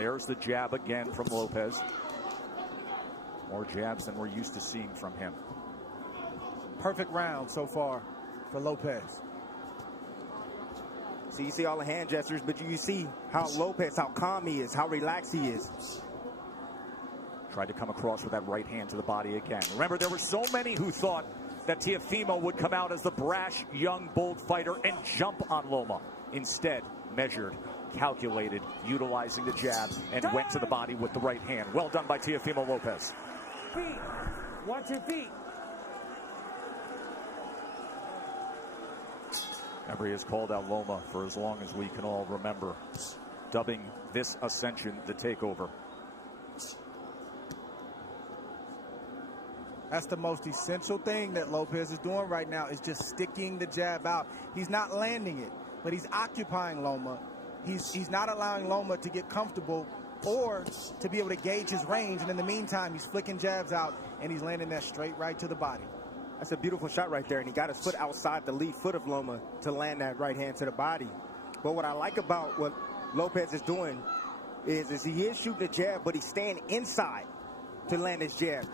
There's the jab again from Lopez. More jabs than we're used to seeing from him. Perfect round so far for Lopez. So you see all the hand gestures, but you see how Lopez, how calm he is, how relaxed he is. Tried to come across with that right hand to the body again. Remember, there were so many who thought that Teofimo would come out as the brash, young, bold fighter and jump on Loma. Instead, measured, calculated, utilizing the jab, and went to the body with the right hand. Well done by Teofimo Lopez. Feet. Watch your feet. Emery has called out Loma for as long as we can all remember, dubbing this ascension the takeover. That's the most essential thing that Lopez is doing right now, is just sticking the jab out. He's not landing it, but he's occupying Loma. He's not allowing Loma to get comfortable or to be able to gauge his range. And in the meantime, he's flicking jabs out, and he's landing that straight right to the body. That's a beautiful shot right there, and he got his foot outside the lead foot of Loma to land that right hand to the body. But what I like about what Lopez is doing is he is shooting a jab, but he's staying inside to land his jab.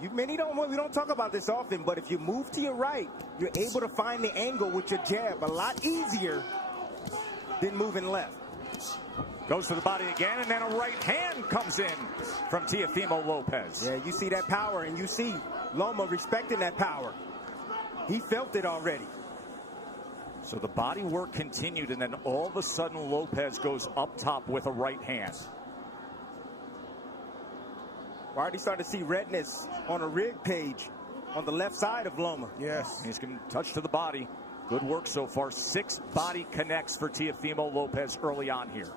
We don't talk about this often, but if you move to your right, you're able to find the angle with your jab a lot easier than moving left. Goes to the body again, and then a right hand comes in from Teofimo Lopez. Yeah, you see that power, and you see Loma respecting that power. He felt it already. So the body work continued, and then all of a sudden Lopez goes up top with a right hand. We're already starting to see redness on a rig page on the left side of Loma. Yes. He's going to touch to the body. Good work so far. 6 body connects for Teofimo Lopez early on here.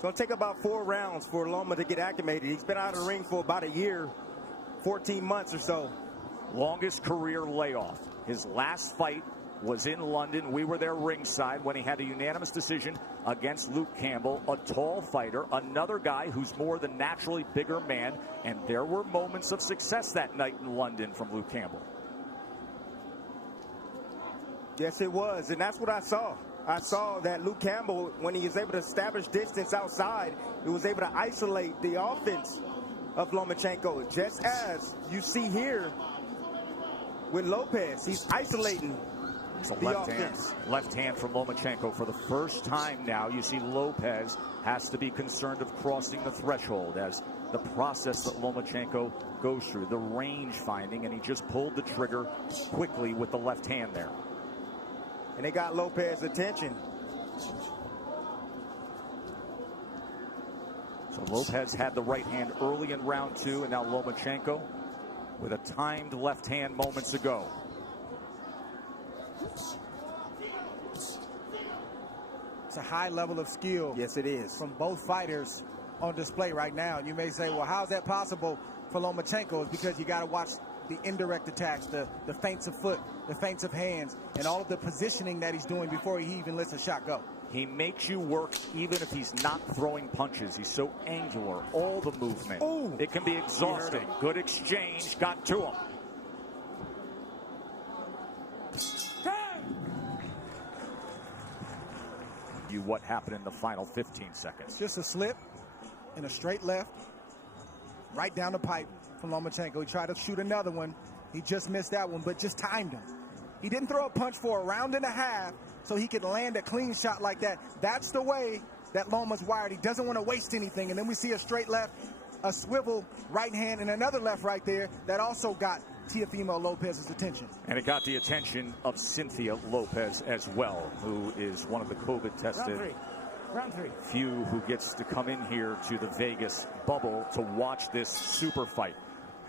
So it'll take about 4 rounds for Loma to get acclimated. He's been out of the ring for about a year, 14 months or so. Longest career layoff. His last fight was in London. We were there ringside when he had a unanimous decision against Luke Campbell, a tall fighter, another guy who's more than naturally bigger man, and there were moments of success that night in London from Luke Campbell. Yes, it was, and that's what I saw. I saw that Luke Campbell, when he was able to establish distance outside, he was able to isolate the offense of Lomachenko, just as you see here with Lopez. He's isolating. It's a left hand from Lomachenko. For the first time now, you see Lopez has to be concerned of crossing the threshold as the process that Lomachenko goes through, the range finding, and he just pulled the trigger quickly with the left hand there. And they got Lopez's attention. So Lopez had the right hand early in round 2, and now Lomachenko with a timed left hand moments ago. It's a high level of skill. Yes, it is. From both fighters on display right now. And you may say, well, how's that possible for Lomachenko? It's because you got to watch the indirect attacks, the feints of foot, the feints of hands, and all of the positioning that he's doing before he even lets a shot go. He makes you work even if he's not throwing punches. He's so angular, all the movement. Ooh. It can be exhausting. Good exchange, got to him. What happened in the final 15 seconds. Just a slip and a straight left, right down the pipe from Lomachenko. He tried to shoot another one. He just missed that one, but just timed him. He didn't throw a punch for a round and a half so he could land a clean shot like that. That's the way that Loma's wired. He doesn't want to waste anything. And then we see a straight left, a swivel right hand, and another left right there that also got Teofimo Lopez's attention. And it got the attention of Cynthia Lopez as well, who is one of the COVID-tested Round three. few who gets to come in here to the Vegas bubble to watch this super fight.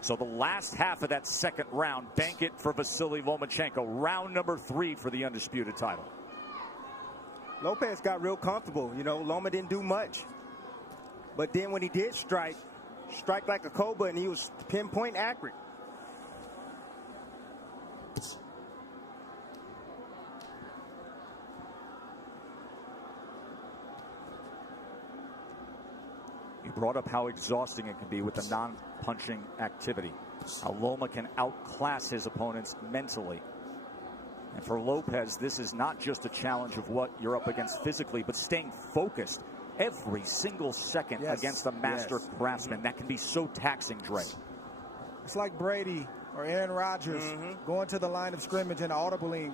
So the last half of that second round, bank it for Vasily Lomachenko. Round number 3 for the undisputed title. Lopez got real comfortable. You know, Loma didn't do much. But then when he did strike like a cobra, and he was pinpoint accurate. You brought up how exhausting it can be with the non-punching activity. How Loma can outclass his opponents mentally. And for Lopez, this is not just a challenge of what you're up against physically, but staying focused every single second against a master craftsman. That can be so taxing, Dre. It's like Brady or Aaron Rodgers going to the line of scrimmage and audibling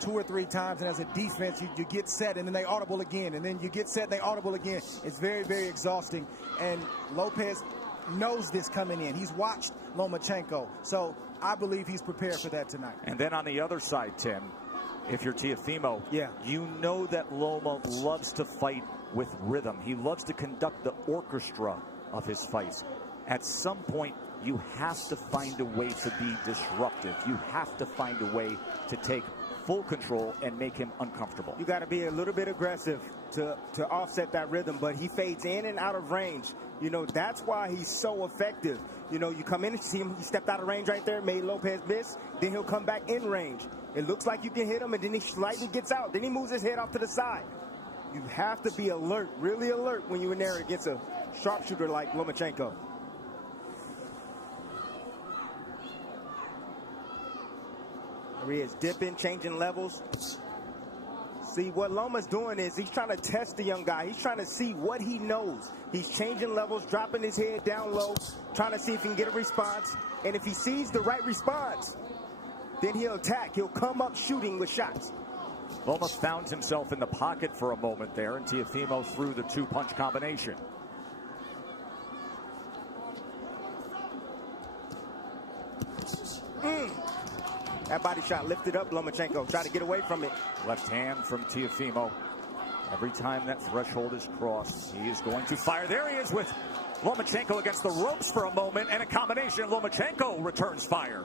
2 or 3 times, and as a defense, you get set, and then they audible again, and then you get set, and they audible again. It's very, very exhausting, and Lopez knows this coming in. He's watched Lomachenko, so I believe he's prepared for that tonight. And then on the other side, Tim, if you're Teofimo, you know that Loma loves to fight with rhythm. He loves to conduct the orchestra of his fights. At some point, you have to find a way to be disruptive. You have to find a way to take full control and make him uncomfortable. You got to be a little bit aggressive to offset that rhythm, but he fades in and out of range. You know, that's why he's so effective. You know, you come in and see him, he stepped out of range right there, made Lopez miss, then he'll come back in range. It looks like you can hit him, and then he slightly gets out. Then he moves his head off to the side. You have to be alert, really alert, when you're in there against a sharpshooter like Lomachenko. There he is, dipping, changing levels. See, what Loma's doing is he's trying to test the young guy. He's trying to see what he knows. He's changing levels, dropping his head down low, trying to see if he can get a response. And if he sees the right response, then he'll attack. He'll come up shooting with shots. Loma found himself in the pocket for a moment there, and Teofimo threw the 2-punch combination. That body shot lifted up Lomachenko. Try to get away from it. Left hand from Teofimo. Every time that threshold is crossed, he is going to fire. There he is with Lomachenko against the ropes for a moment, and a combination. Lomachenko returns fire.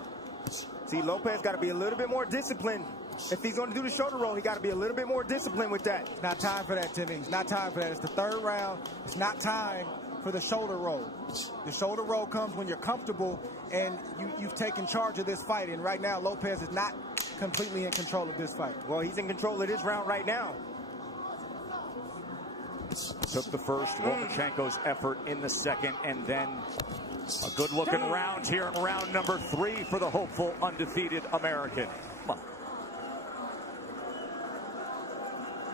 See, Lopez got to be a little bit more disciplined. If he's going to do the shoulder roll, he got to be a little bit more disciplined with that. It's not time for that, Timmy. It's not time for that. It's the 3rd round. It's not time for the shoulder roll. The shoulder roll comes when you're comfortable and you've taken charge of this fight. And right now, Lopez is not completely in control of this fight. Well, he's in control of this round right now. Took the first, Lomachenko's effort in the second, and then a good-looking round here in round number 3 for the hopeful undefeated American.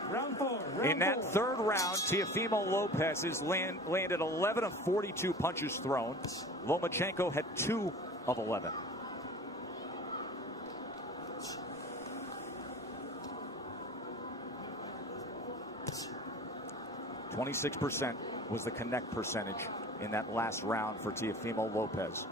Round 4. In that 3rd round, Teofimo Lopez has landed 11 of 42 punches thrown. Lomachenko had 2 of 11. .26% was the connect percentage in that last round for Teofimo Lopez.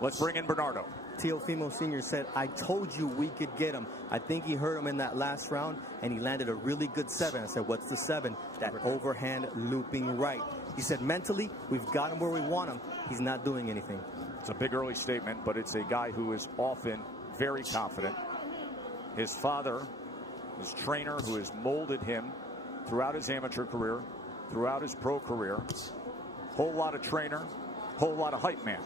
Let's bring in Bernardo. Teofimo Sr. said, I told you we could get him. I think he hurt him in that last round, and he landed a really good 7. I said, what's the 7? That overhand looping right. He said, mentally, we've got him where we want him. He's not doing anything. It's a big early statement, but it's a guy who is often very confident. His father, his trainer, who has molded him throughout his amateur career, throughout his pro career. Whole lot of trainer, whole lot of hype man.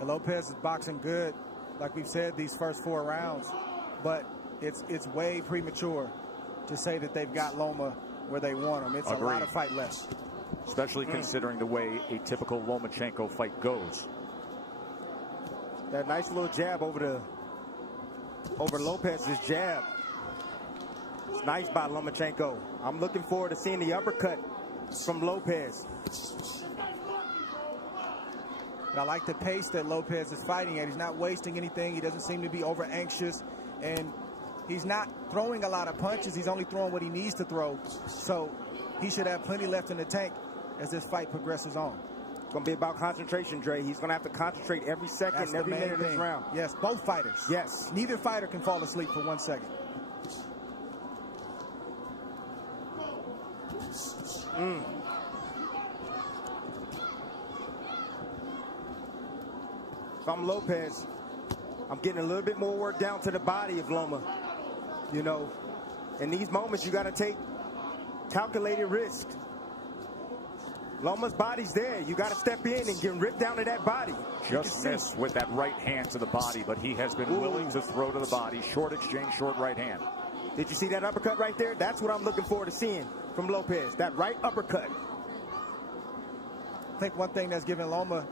And Lopez is boxing good, like we've said, these first 4 rounds. But it's way premature to say that they've got Loma where they want him. It's a lot of fight left. Especially considering the way a typical Lomachenko fight goes. That nice little jab over Lopez's jab. It's nice by Lomachenko. I'm looking forward to seeing the uppercut from Lopez. But I like the pace that Lopez is fighting at. He's not wasting anything. He doesn't seem to be over anxious. And he's not throwing a lot of punches. He's only throwing what he needs to throw. So he should have plenty left in the tank as this fight progresses on. It's going to be about concentration, Dre. He's going to have to concentrate every second, every minute of this round. Yes, both fighters. Yes. Neither fighter can fall asleep for 1 second. If I'm Lopez, I'm getting a little bit more work down to the body of Loma. You know, in these moments, you got to take calculated risk. Loma's body's there. You got to step in and get ripped down to that body. Just missed with that right hand to the body, but he has been willing to throw to the body. Short exchange, short right hand. Did you see that uppercut right there? That's what I'm looking forward to seeing from Lopez, that right uppercut. I think one thing that's given Loma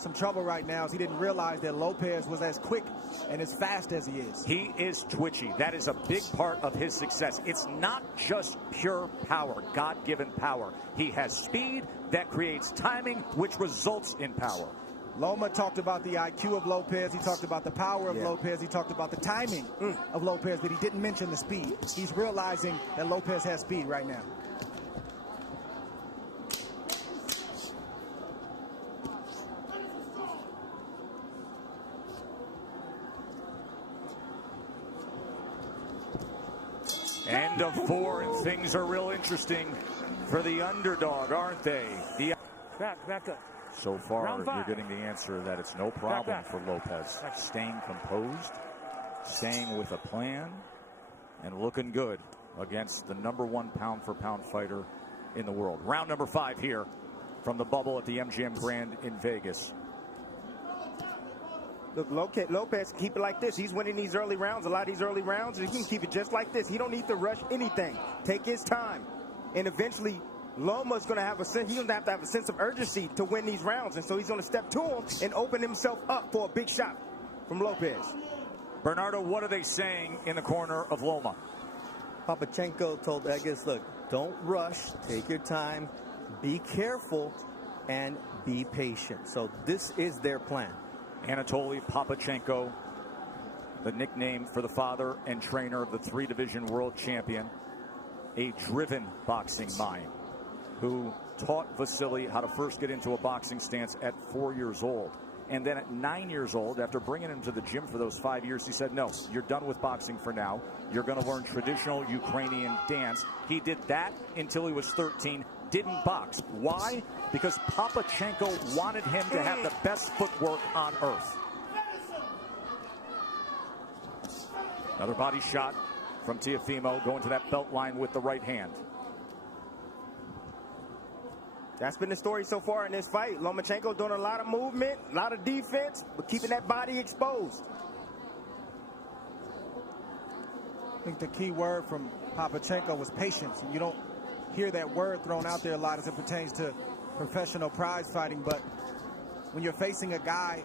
some trouble right now is he didn't realize that Lopez was as quick and as fast as he is. He is twitchy. That is a big part of his success. It's not just pure power, God-given power. He has speed that creates timing, which results in power. Loma talked about the IQ of Lopez. He talked about the power of Lopez. He talked about the timing of Lopez, but he didn't mention the speed. He's realizing that Lopez has speed right now. End of 4, and things are real interesting for the underdog, aren't they? Back up. So far, Round 5. you're getting the answer that it's no problem Back. for Lopez. Staying composed, staying with a plan, and looking good against the #1 pound-for-pound fighter in the world. Round number 5 here from the bubble at the MGM Grand in Vegas. Look, Lopez, keep it like this. He's winning these early rounds. A lot of these early rounds, he can keep it just like this. He don't need to rush anything. Take his time. And eventually, Loma's going to have a sense. He's going to have a sense of urgency to win these rounds. And so he's going to step to him and open himself up for a big shot from Lopez. Bernardo, what are they saying in the corner of Loma? Papachenko told Egas, look, don't rush, take your time, be careful, and be patient. So this is their plan. Anatoly Papachenko, the nickname for the father and trainer of the 3-division world champion, a driven boxing mind who taught Vasily how to first get into a boxing stance at 4 years old. And then at 9 years old, after bringing him to the gym for those 5 years, he said, no, you're done with boxing for now. You're going to learn traditional Ukrainian dance. He did that until he was 13, didn't box. Why? Because Papachenko wanted him to have the best footwork on earth. Another body shot from Teofimo, going to that belt line with the right hand. That's been the story so far in this fight. Lomachenko doing a lot of movement, a lot of defense, but keeping that body exposed. I think the key word from Papachenko was patience. And you don't hear that word thrown out there a lot as it pertains to professional prize fighting. But when you're facing a guy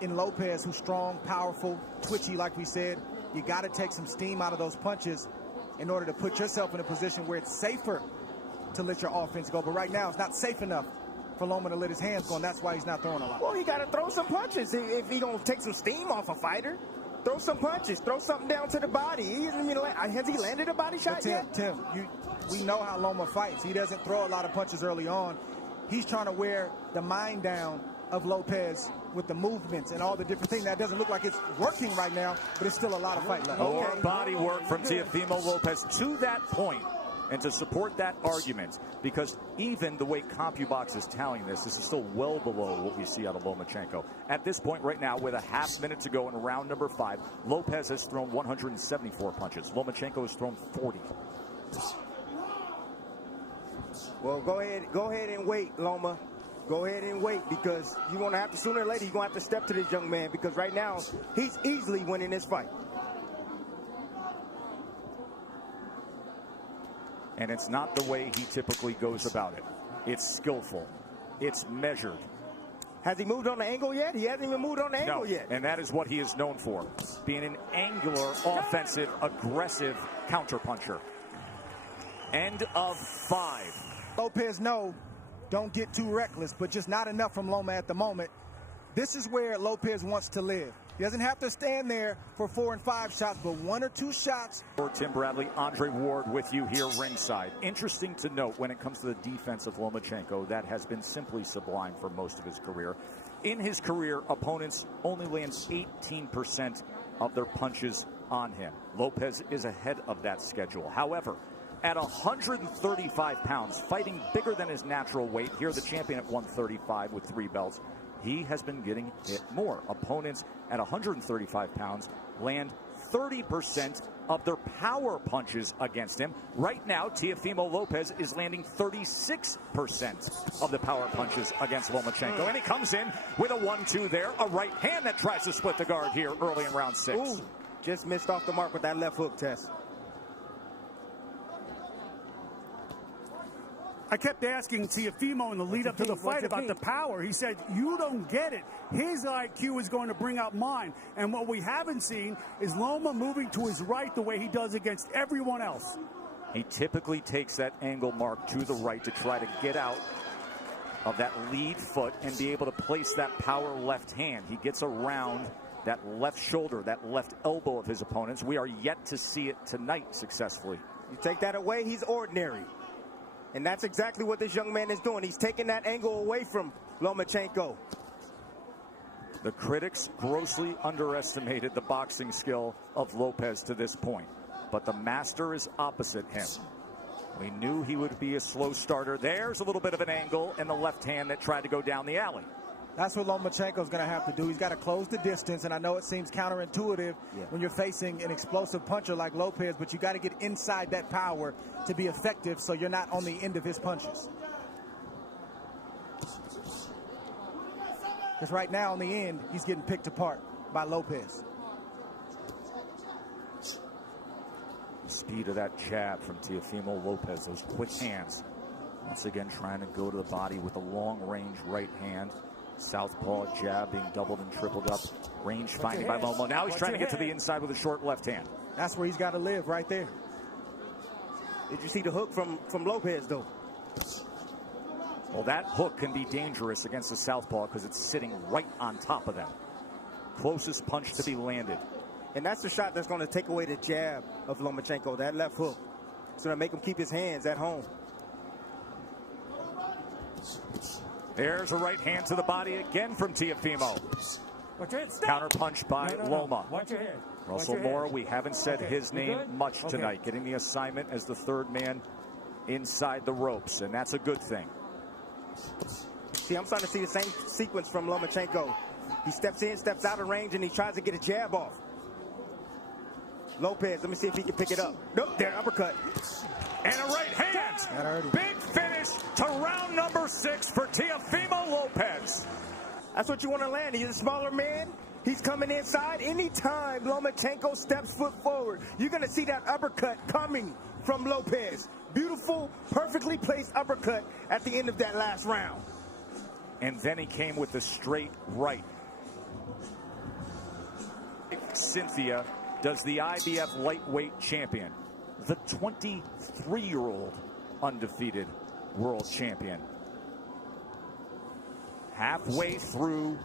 in Lopez who's strong, powerful, twitchy, like we said, you got to take some steam out of those punches in order to put yourself in a position where it's safer to let your offense go. But right now, it's not safe enough for Loma to let his hands go, and that's why he's not throwing a lot. Well, he got to throw some punches if he's going to take some steam off a fighter. Throw some punches. Throw something down to the body. Has he landed a body shot yet? Tim, we know how Loma fights. He doesn't throw a lot of punches early on. He's trying to wear the mind down of Lopez with the movements and all the different things. That doesn't look like it's working right now, but it's still a lot of fight left. More body work from Teofimo Lopez to that point. And to support that argument, because even the way CompuBox is tallying this is still well below what we see out of Lomachenko. At this point right now, with a half minute to go in round number 5, Lopez has thrown 174 punches. Lomachenko has thrown 40. Well, go ahead and wait, Loma. Go ahead and wait, because you're going to have to, sooner or later, you're going to have to step to this young man, because right now, he's easily winning this fight. And it's not the way he typically goes about it. It's skillful. It's measured. Has he moved on the angle yet? He hasn't even moved on the angle yet. And that is what he is known for, being an angular, offensive, aggressive counterpuncher. End of 5. Lopez, no, don't get too reckless, but just not enough from Loma at the moment. This is where Lopez wants to live. He doesn't have to stand there for 4 and 5 shots, but 1 or 2 shots. Tim Bradley, Andre Ward with you here ringside. Interesting to note when it comes to the defense of Lomachenko, that has been simply sublime for most of his career. In his career, opponents only land 18% of their punches on him. Lopez is ahead of that schedule. However, at 135 pounds, fighting bigger than his natural weight, here the champion at 135 with 3 belts, he has been getting hit more. Opponents at 135 pounds land 30% of their power punches against him. Right now, Teofimo Lopez is landing 36% of the power punches against Lomachenko. And he comes in with a 1-2 there, a right hand that tries to split the guard here early in round 6. Ooh, just missed off the mark with that left hook test. I kept asking Teofimo in the lead up to the fight about the power. He said, you don't get it. His IQ is going to bring out mine. And what we haven't seen is Loma moving to his right the way he does against everyone else. He typically takes that angle mark to the right to try to get out of that lead foot and be able to place that power left hand. He gets around that left shoulder, that left elbow of his opponents. We are yet to see it tonight successfully. You take that away, he's ordinary. And that's exactly what this young man is doing. He's taking that angle away from Lomachenko. The critics grossly underestimated the boxing skill of Lopez to this point, but the master is opposite him. We knew he would be a slow starter. There's a little bit of an angle in the left hand that tried to go down the alley. That's what Lomachenko's going to have to do. He's got to close the distance, and I know it seems counterintuitive when you're facing an explosive puncher like Lopez, but you got to get inside that power to be effective so you're not on the end of his punches. Because right now, on the end, he's getting picked apart by Lopez. The speed of that jab from Teofimo Lopez, those quick hands. Once again, trying to go to the body with a long-range right hand. Southpaw jab being doubled and tripled up. Range finding by Loma. Now he's trying to get to the inside with a short left hand. That's where he's got to live, right there. Did you see the hook from Lopez, though? Well, that hook can be dangerous against the southpaw because it's sitting right on top of them. Closest punch to be landed. And that's the shot that's going to take away the jab of Lomachenko, that left hook. It's going to make him keep his hands at home. There's a right hand to the body again from Teofimo. Counter punch by Loma. Watch your head. Russell Moore, we haven't said his name much tonight. Getting the assignment as the third man inside the ropes, and that's a good thing. See, I'm starting to see the same sequence from Lomachenko. He steps in, steps out of range, and he tries to get a jab off. Lopez, let me see if he can pick it up. Nope, there, uppercut. And a right hand. Big finish to round number 6 for Teofimo Lopez. That's what you want to land. He's a smaller man. He's coming inside. Anytime Lomachenko steps foot forward, you're going to see that uppercut coming from Lopez. Beautiful, perfectly placed uppercut at the end of that last round. And then he came with the straight right. Cynthia does the IBF lightweight champion, the 23-year-old undefeated world champion. Halfway through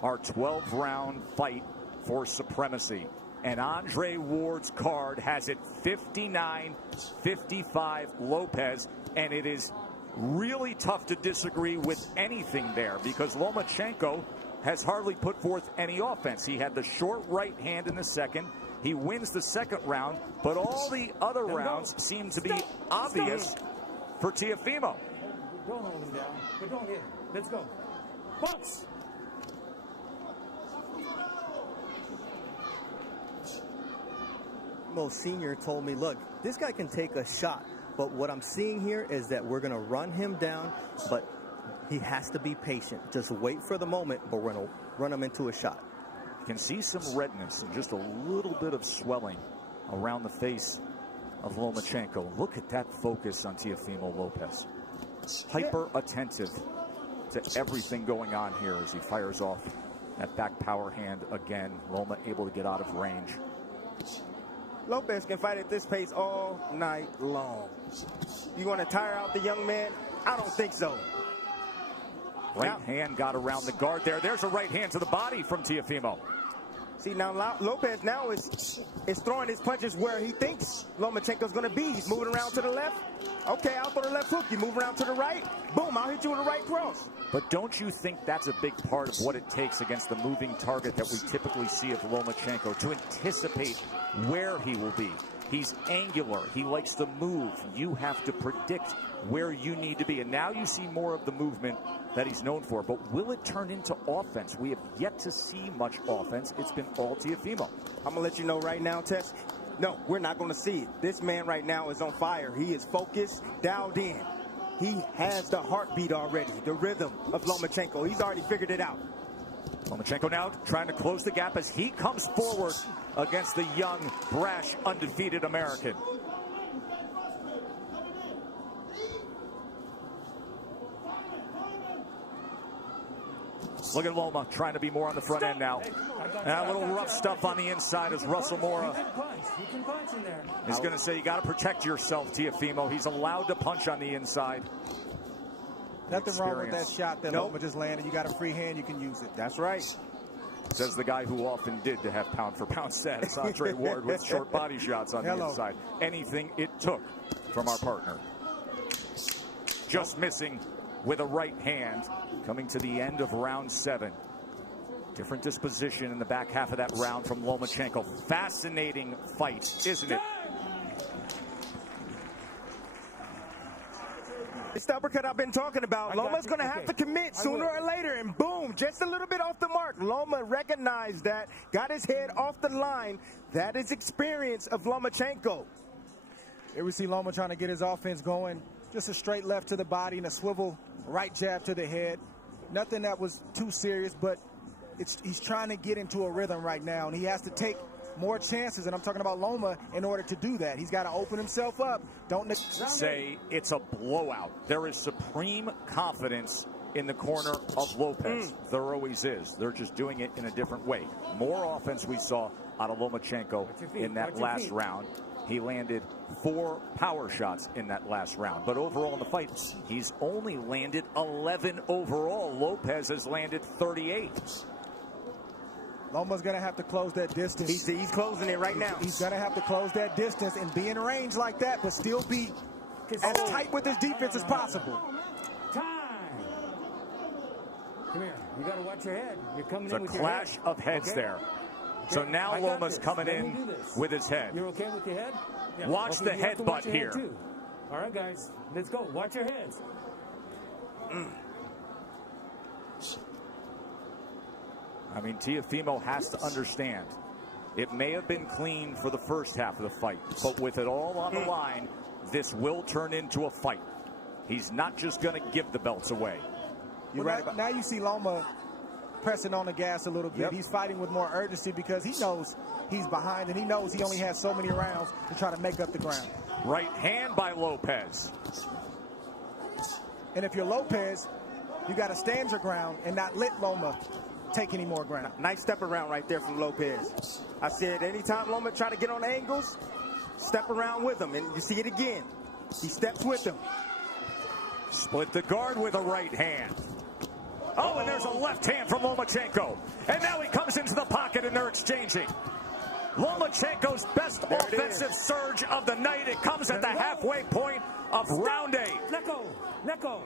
our 12-round fight for supremacy. And Andre Ward's card has it 59-55 Lopez, and it is really tough to disagree with anything there because Lomachenko has hardly put forth any offense. He had the short right hand in the second. He wins the second round, but all the other rounds seem to be obvious for Teofimo. Don't hold him down, but don't hit him. Let's go. Box! Mo Sr. told me, look, this guy can take a shot, but what I'm seeing here is that we're going to run him down, but he has to be patient. Just wait for the moment, but we're going to run him into a shot. You can see some redness and just a little bit of swelling around the face of Lomachenko. Look at that focus on Teofimo Lopez. Hyper attentive to everything going on here as he fires off that back power hand again. Loma able to get out of range. Lopez can fight at this pace all night long. You want to tire out the young man? I don't think so. Right hand got around the guard there. There's a right hand to the body from Teofimo. See, now Lopez now is throwing his punches where he thinks Lomachenko's going to be. He's moving around to the left. Okay, I'll throw the left hook. You move around to the right. Boom, I'll hit you with a right cross. But don't you think that's a big part of what it takes against the moving target that we typically see of Lomachenko, to anticipate where he will be? He's angular. He likes to move. You have to predict where you need to be. And now you see more of the movement that he's known for. But will it turn into offense? We have yet to see much offense. It's been all Teofimo. I'm going to let you know right now, Tess. No, we're not going to see it. This man right now is on fire. He is focused, dialed in. He has the heartbeat already, the rhythm of Lomachenko. He's already figured it out. Lomachenko now trying to close the gap as he comes forward against the young, brash, undefeated American. Look at Loma trying to be more on the front end now. And a little rough stuff on the inside as Russell Mora is going to say you got to protect yourself, Teofimo. He's allowed to punch on the inside. Nothing wrong with that shot that Loma just landed. You got a free hand, you can use it. That's right. Says the guy who often did to have pound-for-pound status, Andre Ward, with short body shots on the inside. Anything it took from our partner. Just missing with a right hand. Coming to the end of round 7. Different disposition in the back half of that round from Lomachenko. Fascinating fight, isn't it? It's the uppercut I've been talking about. Loma's going to have to commit sooner or later, and boom, just a little bit off the mark. Loma recognized that, got his head off the line. That is experience of Lomachenko. Here we see Loma trying to get his offense going. Just a straight left to the body and a swivel right jab to the head. Nothing that was too serious, but he's trying to get into a rhythm right now, and he has to take more chances, and I'm talking about Loma, in order to do that. He's got to open himself up. Don't say it's a blowout. There is supreme confidence in the corner of Lopez. There always is. They're just doing it in a different way. More offense we saw out of Lomachenko in that last round. He landed 4 power shots in that last round. But overall in the fight, he's only landed 11 overall. Lopez has landed 38. Loma's going to have to close that distance. He's closing it right now. He's going to have to close that distance and be in range like that, but still be as tight with his defense as possible. Time. Come here. You got to watch your head. You're coming in with your head. It's a clash of heads there. So now Loma's coming in with his head. You're okay with your head? Yeah. Watch the headbutt here. All right, guys. Let's go. Watch your heads. I mean, Teofimo has to understand. It may have been clean for the first half of the fight, but with it all on the line, this will turn into a fight. He's not just going to give the belts away. You're right. Now you see Loma pressing on the gas a little bit. He's fighting with more urgency because he knows he's behind, and he knows he only has so many rounds to try to make up the ground. Right hand by Lopez. And if you're Lopez, you got to stand your ground and not let Loma take any more ground. Nice step around right there from Lopez. I said anytime Loma try to get on angles, step around with him, and you see it again. He steps with him. Split the guard with a right hand. Oh, and there's a left hand from Lomachenko. And now he comes into the pocket and they're exchanging. Lomachenko's best offensive surge of the night. It comes at the halfway point of round 8. Let go. Let go.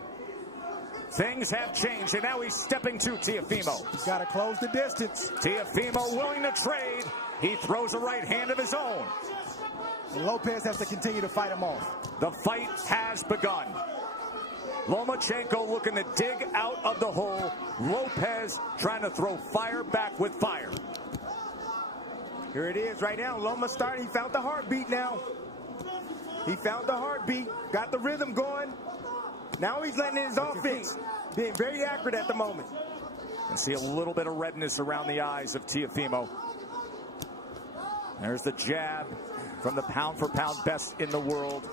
Things have changed, and now he's stepping to Teofimo. He's got to close the distance. Teofimo willing to trade. He throws a right hand of his own. And Lopez has to continue to fight him off. The fight has begun. Lomachenko looking to dig out of the hole. Lopez trying to throw fire back with fire. Here it is right now. Loma started. He found the heartbeat now. He found the heartbeat. Got the rhythm going. Now he's letting his offense. Being very accurate at the moment. I see a little bit of redness around the eyes of Teofimo. There's the jab from the pound-for-pound best in the world.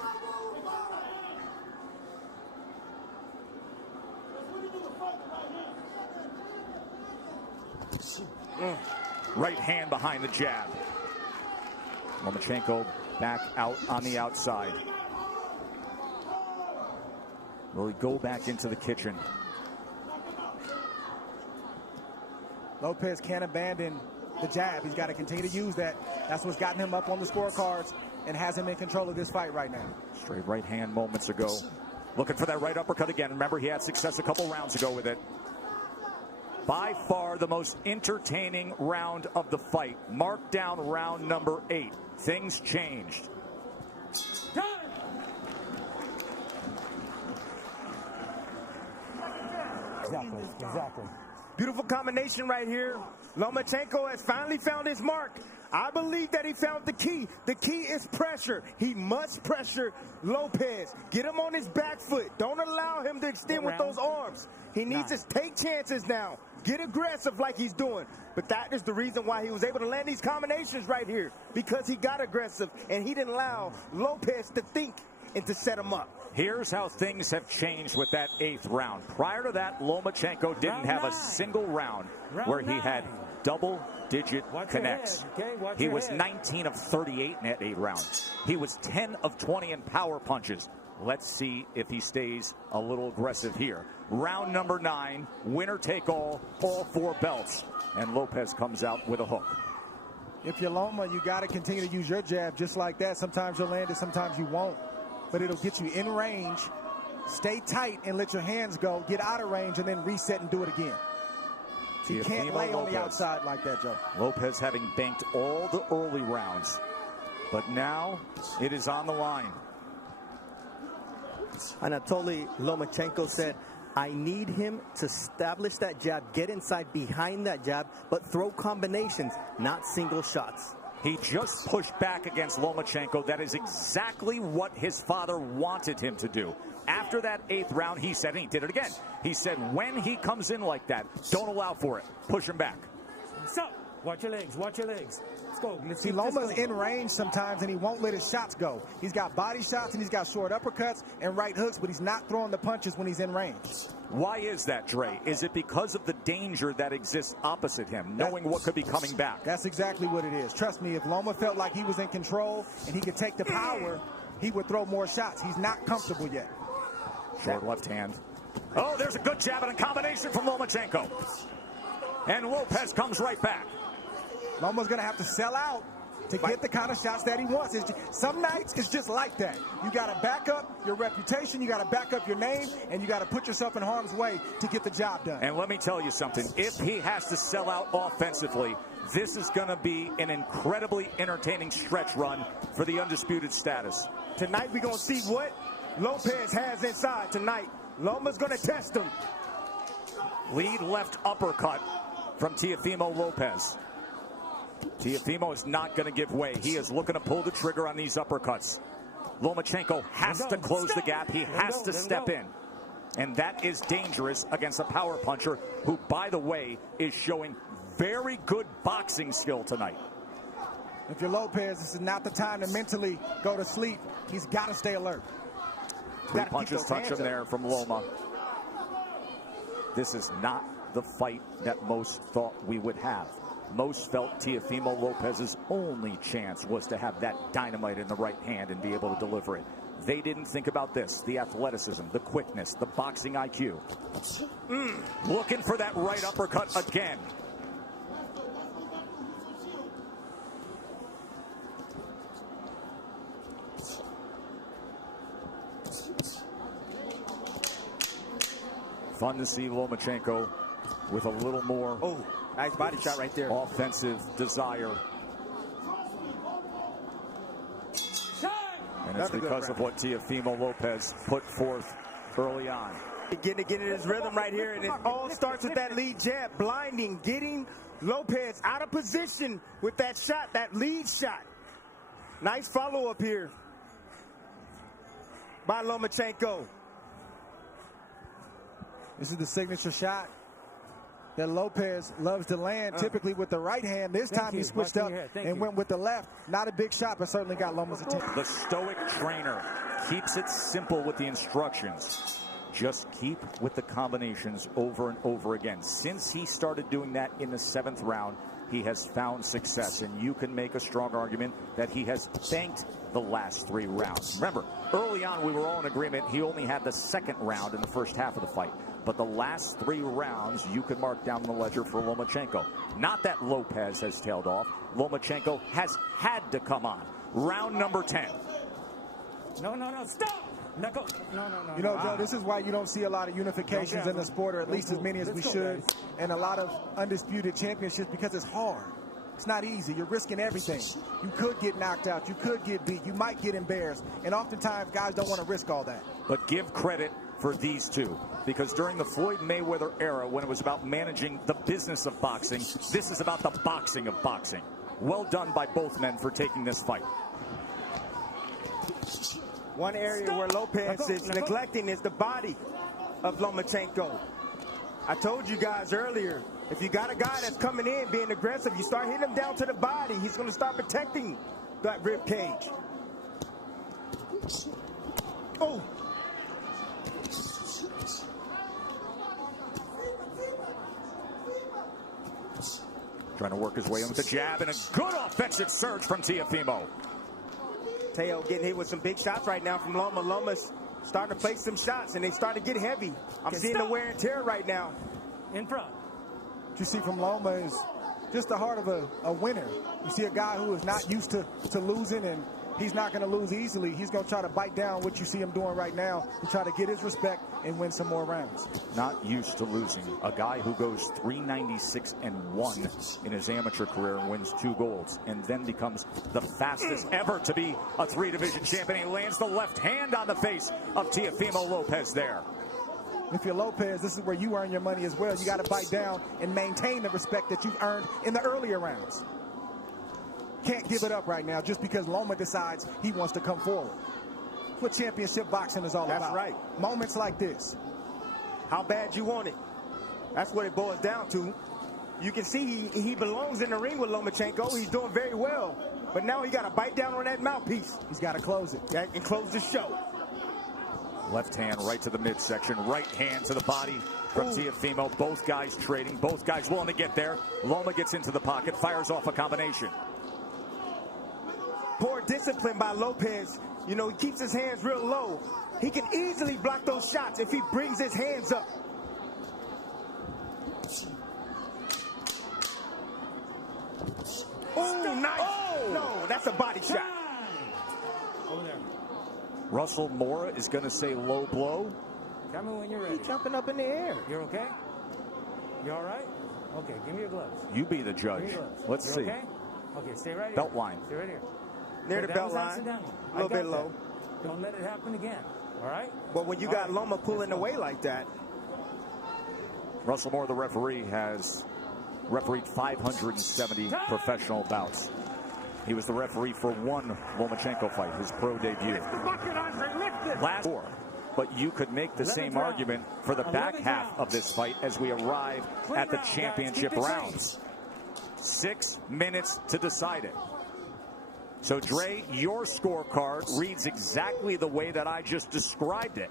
Right hand behind the jab. Lomachenko back out on the outside. Will he go back into the kitchen? Lopez can't abandon the jab. He's got to continue to use that. That's what's gotten him up on the scorecards and has him in control of this fight right now. Straight right hand moments ago. Looking for that right uppercut again. Remember, he had success a couple rounds ago with it. By far the most entertaining round of the fight. Mark down round number 8. Things changed. Exactly. Beautiful combination right here. Lomachenko has finally found his mark. I believe that he found the key. The key is pressure. He must pressure Lopez. Get him on his back foot. Don't allow him to extend with those arms. He needs to take chances now. Get aggressive like he's doing. But that is the reason why he was able to land these combinations right here. Because he got aggressive and he didn't allow Lopez to think and to set him up. Here's how things have changed with that 8th round. Prior to that, Lomachenko didn't have a single round where he had double-digit connects. He was 19 of 38 in that 8 rounds. He was 10 of 20 in power punches. Let's see if he stays a little aggressive here. Round number 9, winner take all 4 belts. And Lopez comes out with a hook. If you're Loma, you got to continue to use your jab just like that. Sometimes you'll land it, sometimes you won't. But it'll get you in range. Stay tight and let your hands go. Get out of range and then reset and do it again. So you can't lay on the outside like that, Joe. Lopez having banked all the early rounds. But now it is on the line. Anatoly Lomachenko said, I need him to establish that jab, get inside behind that jab, but throw combinations, not single shots. He just pushed back against Lomachenko. That is exactly what his father wanted him to do. After that 8th round, he said, and he did it again. He said, when he comes in like that, don't allow for it. Push him back. So, watch your legs, watch your legs. Let's go. Let's See, Loma's in range sometimes, and he won't let his shots go. He's got body shots, and he's got short uppercuts and right hooks, but he's not throwing the punches when he's in range. Why is that, Dre? Is it because of the danger that exists opposite him, knowing what could be coming back? That's exactly what it is. Trust me, if Loma felt like he was in control and he could take the power, he would throw more shots. He's not comfortable yet. Short left hand. Oh, there's a good jab and a combination from Lomachenko. And Lopez comes right back. Loma's going to have to sell out to get the kind of shots that he wants. Some nights it's just like that. You got to back up your reputation, you got to back up your name, and you got to put yourself in harm's way to get the job done. And let me tell you something. If he has to sell out offensively, this is going to be an incredibly entertaining stretch run for the undisputed status. Tonight we're going to see what Lopez has inside tonight. Loma's going to test him. Lead left uppercut from Teofimo Lopez. Teofimo is not going to give way. He is looking to pull the trigger on these uppercuts. Lomachenko has to close the gap. He has to step in. And that is dangerous against a power puncher who, by the way, is showing very good boxing skill tonight. If you're Lopez, this is not the time to mentally go to sleep. He's got to stay alert. 3 punches touch him there from Loma. This is not the fight that most thought we would have. Most felt Teofimo Lopez's only chance was to have that dynamite in the right hand and be able to deliver it. They didn't think about this, the athleticism, the quickness, the boxing IQ. Looking for that right uppercut again. Fun to see Lomachenko with a little more nice body shot right there. Offensive desire. And it's because of what Teofimo Lopez put forth early on. Getting in his rhythm right here, and it all starts with that lead jab, blinding, getting Lopez out of position with that shot, that lead shot. Nice follow-up here by Lomachenko. This is the signature shot that Lopez loves to land, typically with the right hand. This time he switched up and went with the left. Not a big shot, but certainly got Loma's attention. The stoic trainer keeps it simple with the instructions. Just keep with the combinations over and over again. Since he started doing that in the 7th round, he has found success, and you can make a strong argument that he has banked the last 3 rounds. Remember, early on we were all in agreement he only had the 2nd round in the first half of the fight. But the last 3 rounds you can mark down the ledger for Lomachenko. Not that Lopez has tailed off. Lomachenko has had to come on. Round number 10. No, stop! No. You know, Joe, this is why you don't see a lot of unifications in the sport, or at least as many as we should, and a lot of undisputed championships, because it's hard. It's not easy. You're risking everything. You could get knocked out. You could get beat. You might get embarrassed. And oftentimes, guys don't want to risk all that. But give credit for these two, because during the Floyd Mayweather era, when it was about managing the business of boxing, this is about the boxing of boxing. Well done by both men for taking this fight. One area where Lopez is neglecting is the body of Lomachenko. I told you guys earlier, if you got a guy that's coming in being aggressive, you start hitting him down to the body, he's going to start protecting that rib cage. Trying to work his way in with the jab and a good offensive surge from Teofimo. Teo getting hit with some big shots right now from Loma. Loma's starting to place some shots, and they start to get heavy. I'm seeing the wear and tear right now. In front. What you see from Loma is just the heart of a winner. You see a guy who is not used to losing, and he's not going to lose easily. He's going to try to bite down what you see him doing right now to try to get his respect and win some more rounds. Not used to losing. A guy who goes 396-1 in his amateur career and wins 2 golds, and then becomes the fastest ever to be a 3-division champion. He lands the left hand on the face of Teofimo Lopez there. If you're Lopez, this is where you earn your money as well. You got to bite down and maintain the respect that you've earned in the earlier rounds. Can't give it up right now just because Loma decides he wants to come forward. That's what championship boxing is all about. That's right. Moments like this. How bad you want it. That's what it boils down to. You can see he belongs in the ring with Lomachenko. He's doing very well. But now he got to bite down on that mouthpiece. He's got to close it. That and close the show. Left hand right to the midsection. Right hand to the body from Teofimo. Both guys trading. Both guys willing to get there. Loma gets into the pocket. Fires off a combination. Poor discipline by Lopez. You know, he keeps his hands real low. He can easily block those shots if he brings his hands up. Oh, nice. Oh. No, that's a body shot. Over there. Russell Mora is going to say low blow. Tell me when you're ready. He's jumping up in the air. You're okay? You all right? Okay, give me your gloves. You be the judge. Give me your gloves. Let's You're see. Okay? Okay, stay right here. Belt line. Stay right here. Near Okay, the that belt was line. accidental. A little I got bit low. that. Don't let it happen again. All right? But when you got Loma pulling away like that. Russell Mora, the referee, has refereed 570 professional bouts. He was the referee for one Lomachenko fight, his pro debut. Last 4. But you could make the same argument for the back half of this fight as we arrive at the championship rounds. 6 minutes to decide it. So, Dre, your scorecard reads exactly the way that I just described it.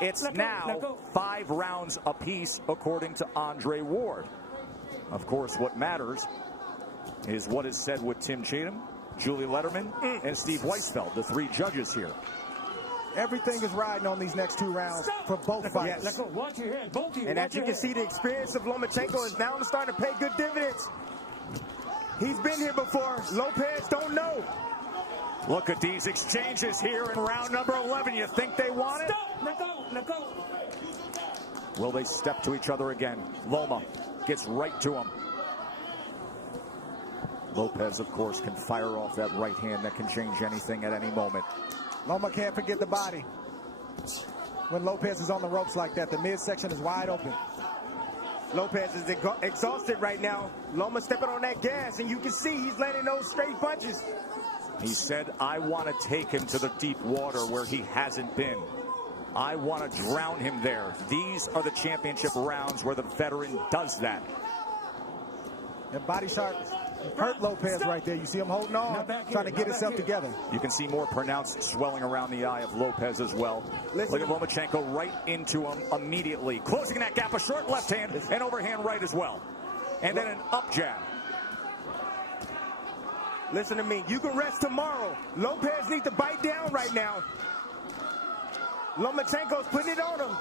It's now 5 rounds apiece, according to Andre Ward. Of course, what matters is what is said with Tim Chatham, Julie Letterman, and Steve Weisfeld, the 3 judges here. Everything is riding on these next 2 rounds for both fighters. Let go. Watch your head. Both of you. And as you can see, the experience of Lomachenko is now starting to pay good dividends. He's been here before. Lopez don't know. Look at these exchanges here in round number 11. You think they want it? Stop. Let go. Let go. Will they step to each other again? Loma gets right to him. Lopez, of course, can fire off that right hand that can change anything at any moment. Loma can't forget the body. When Lopez is on the ropes like that, the midsection is wide open. Lopez is exhausted right now. Loma stepping on that gas, and you can see he's landing those straight punches. He said, I want to take him to the deep water where he hasn't been. I want to drown him there. These are the championship rounds where the veteran does that. And body shot hurt Lopez right there. You see him holding on, trying to get himself together. You can see more pronounced swelling around the eye of Lopez as well. Look at Lomachenko right into him immediately. Closing that gap, a short left hand and overhand right as well. And then an up jab. Listen to me. You can rest tomorrow. Lopez needs to bite down right now. Lomachenko's putting it on him.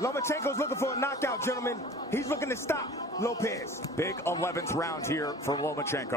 Lomachenko's looking for a knockout, gentlemen. He's looking to stop Lopez. Big 11th round here for Lomachenko.